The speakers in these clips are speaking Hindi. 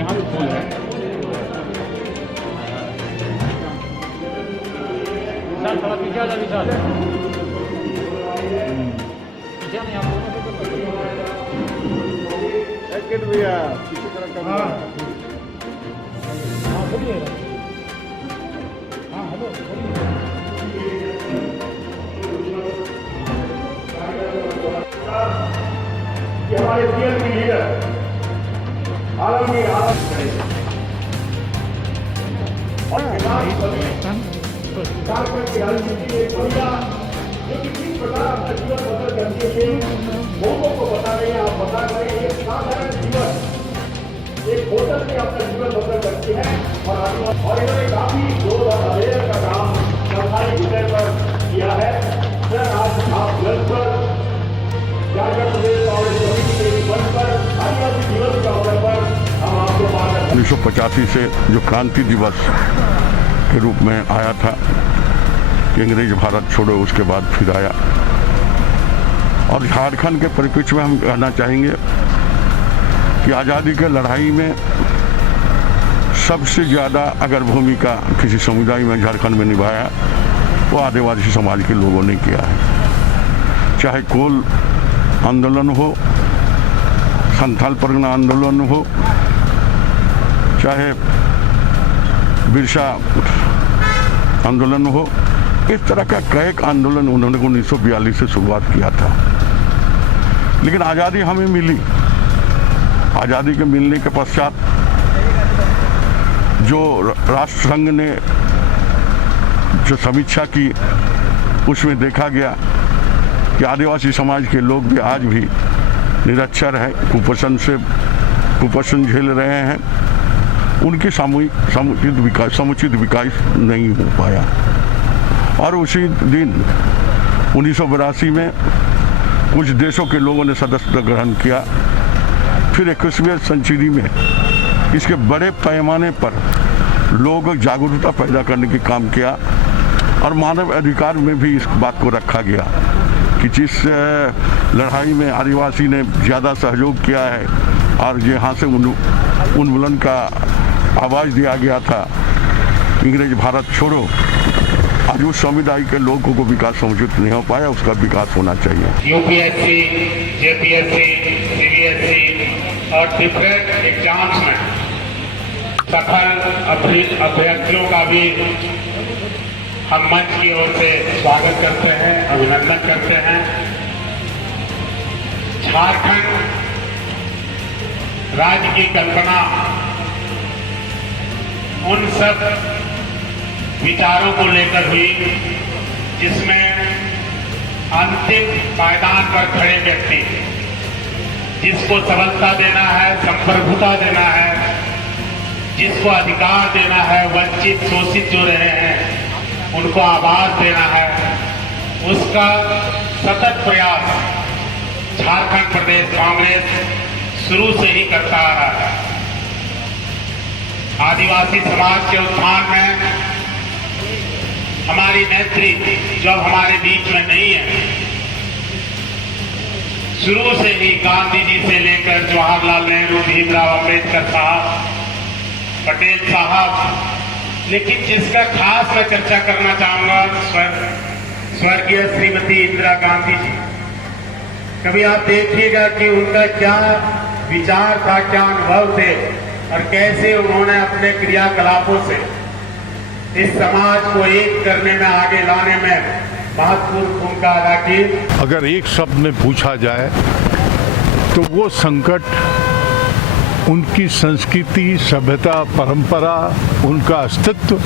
यहाँ भी फूल है सर, थोड़ा पीछे आ जा विशाल। पीछे नहीं आप भैया पीछे तरफ का हाँ बोलिए। हाँ हेलो बोलिए। कि हमारे सीएम की लीडर आलमगीर आलम और झारखंड की राजनीति में बढ़िया जो कि किस प्रकार अपना जीवन बदल करके थे लोगों को बता रहे हैं। आप बता रहे हैं एक साधारण जीवन एक होटल में अपना जीवन बदल करते हैं और इन्होंने काफी जोर और अवेयर का काम सरकारी विषय पर किया है। सर आज आप लगभग झारखंड प्रदेश कांग्रेस कमेटी के मंच पर आदिवासी दिवस के अवसर पर हम आपको बात 1985 से जो क्रांति दिवस के रूप में आया था कि अंग्रेज भारत छोड़ो, उसके बाद फिर आया। और झारखंड के परिप्रेक्ष्य में हम कहना चाहेंगे कि आज़ादी के लड़ाई में सबसे ज़्यादा अगर भूमिका किसी समुदाय में झारखंड में निभाया वो आदिवासी समाज के लोगों ने किया है। चाहे कोल आंदोलन हो, संथाल परगना आंदोलन हो, चाहे बिरसा आंदोलन हो, इस तरह का कई आंदोलन उन्होंने 1942 से शुरुआत किया था। लेकिन आज़ादी हमें मिली। आज़ादी के मिलने के पश्चात जो राष्ट्रसंघ ने जो समीक्षा की उसमें देखा गया कि आदिवासी समाज के लोग भी आज भी निरक्षर हैं, कुपोषण झेल रहे हैं, उनकी समुचित विकास नहीं हो पाया। और उसी दिन 1982 में कुछ देशों के लोगों ने सदस्यता ग्रहण किया। फिर 21वीं सेंचुरी में इसके बड़े पैमाने पर लोग जागरूकता पैदा करने की काम किया और मानव अधिकार में भी इस बात को रखा गया कि जिस लड़ाई में आदिवासी ने ज़्यादा सहयोग किया है और यहाँ से उन्मूलन का आवाज़ दिया गया था अंग्रेज भारत छोड़ो, आज उस समुदाय के लोगों को विकास समुचित नहीं हो पाया, उसका विकास होना चाहिए। यूपीएससी, जेपीएससी, सीबीएसई और डिफरेंट एग्जाम्स में सफल अभ्यर्थियों का भी हम मंच की ओर से स्वागत करते हैं, अभिनंदन करते हैं। झारखंड राज्य की कल्पना उन सब विचारों को लेकर हुई जिसमें अंतिम पायदान पर खड़े व्यक्ति, जिसको सबलता देना है, संप्रभुता देना है, जिसको अधिकार देना है, वंचित शोषित जो रहे हैं उनको आवाज देना है, उसका सतत प्रयास झारखंड प्रदेश कांग्रेस शुरू से ही करता आ रहा है। आदिवासी समाज के उत्थान में हमारी नेत्री जो हमारे बीच में नहीं है, शुरू से ही गांधी जी से लेकर जवाहरलाल नेहरू, भीमराव अंबेडकर साहब, पटेल साहब, लेकिन जिसका खास मैं चर्चा करना चाहूंगा स्वर्गीय श्रीमती इंदिरा गांधी जी। कभी आप देखिएगा कि उनका क्या विचार था, क्या अनुभव थे और कैसे उन्होंने अपने क्रियाकलापों से इस समाज को एक करने में, आगे लाने में महत्वपूर्ण भूमिका अदा की। अगर एक शब्द में पूछा जाए तो वो संकट उनकी संस्कृति, सभ्यता, परंपरा, उनका अस्तित्व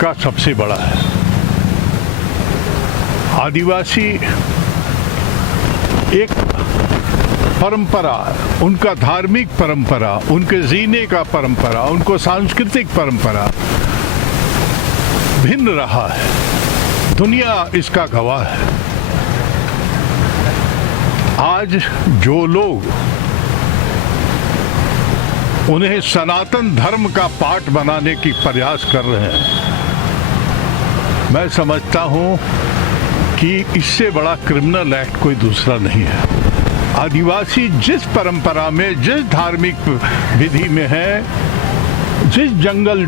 का सबसे बड़ा है। आदिवासी एक परंपरा, उनका धार्मिक परंपरा, उनके जीने का परंपरा, उनको सांस्कृतिक परंपरा भिन्न रहा है। दुनिया इसका गवाह है। आज जो लोग उन्हें सनातन धर्म का पाठ बनाने की प्रयास कर रहे हैं, मैं समझता हूं कि इससे बड़ा क्रिमिनल एक्ट कोई दूसरा नहीं है। आदिवासी जिस परंपरा में, जिस धार्मिक विधि में है, जिस जंगल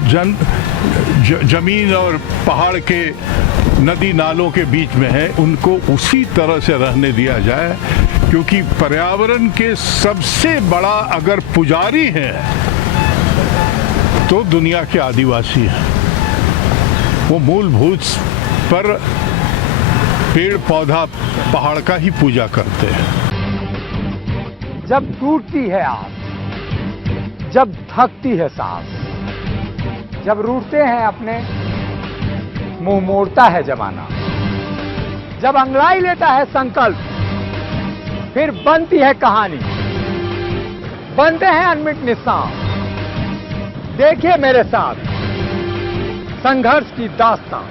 जमीन और पहाड़ के नदी नालों के बीच में है, उनको उसी तरह से रहने दिया जाए, क्योंकि पर्यावरण के सबसे बड़ा अगर पुजारी है तो दुनिया के आदिवासी हैं। वो मूलभूत पर पेड़ पौधा पहाड़ का ही पूजा करते हैं। जब टूटती है आस, जब थकती है सांस, जब रूठते हैं अपने, मुंह मोड़ता है जमाना, जब अंगड़ाई लेता है संकल्प, फिर बनती है कहानी, बनते हैं अनमिट निशान। देखिए मेरे साथ संघर्ष की दास्तां।